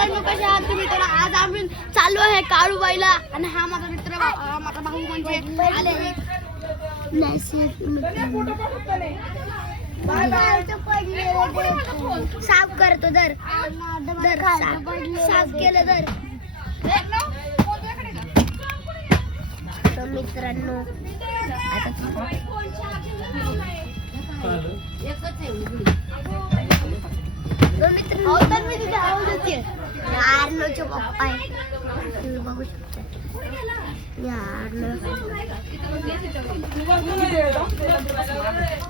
मित्रांनो, कसे आहात तुम्ही? तर आज आम्ही चाललो आहे काळूबाईला आणि हा माझा मित्र, माझा भाऊ म्हणजे आले. साफ करतो दर साफ केलं तर मित्रांनो. आता आर्नोचे पप्पा आहे, तुम्ही बघू शकता.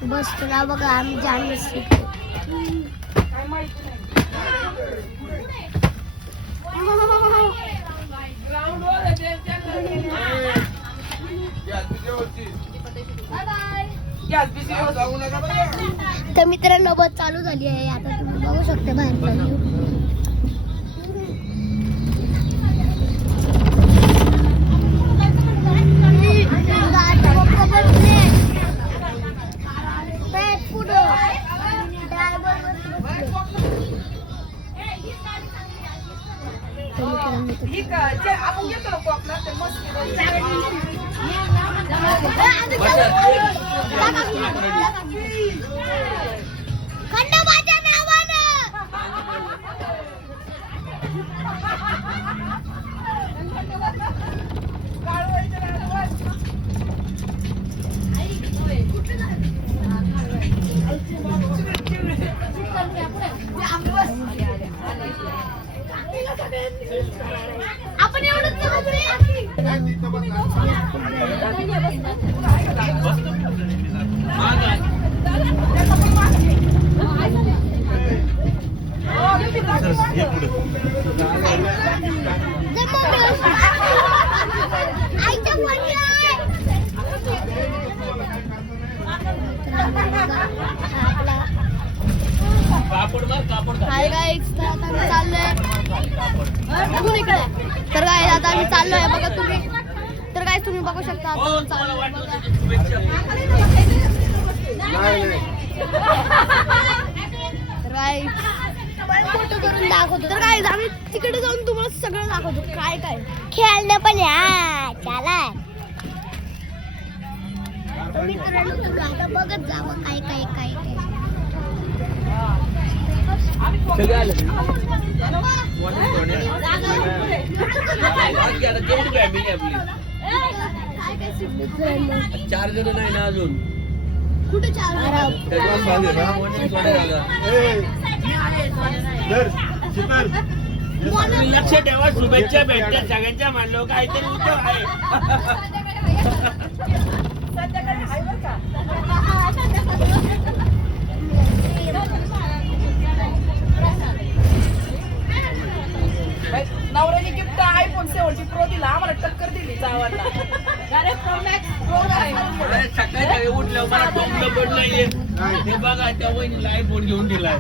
बस तुला बघा, आम्ही जाणलं शिकतो. तर मित्रांनो, बस चालू झाली आहे. आता तुम्ही बघू शकता बाहेर चालू. आपण एवढंच हाय गाईस, तर काय आता आम्ही चाललोय बघा तुम्ही. तर काय तुम्ही बघू शकता तर काय फोटो करून दाखवतो. तर काय आम्ही तिकडे जाऊन तुम्हाला सगळं दाखवतो, काय काय खेळणं पण या चला. मित्रांनो, तुम्ही आता बघत जावं काय काय काय काय. चार जण नाही ना अजून. कुठे चार? लक्ष ठेवा, शुभेच्छा भेटतात सगळ्यांच्या. मानलो काहीतरी उत्सव आहे. नवऱ्याने गिफ्ट आयफोन 7 प्रो दिला, आम्हाला टक्कर दिली चावाला. सकाळी उठलं मला टोपलं पडलं. हे बघा, त्या वहिनीला आयफोन घेऊन दिलाय.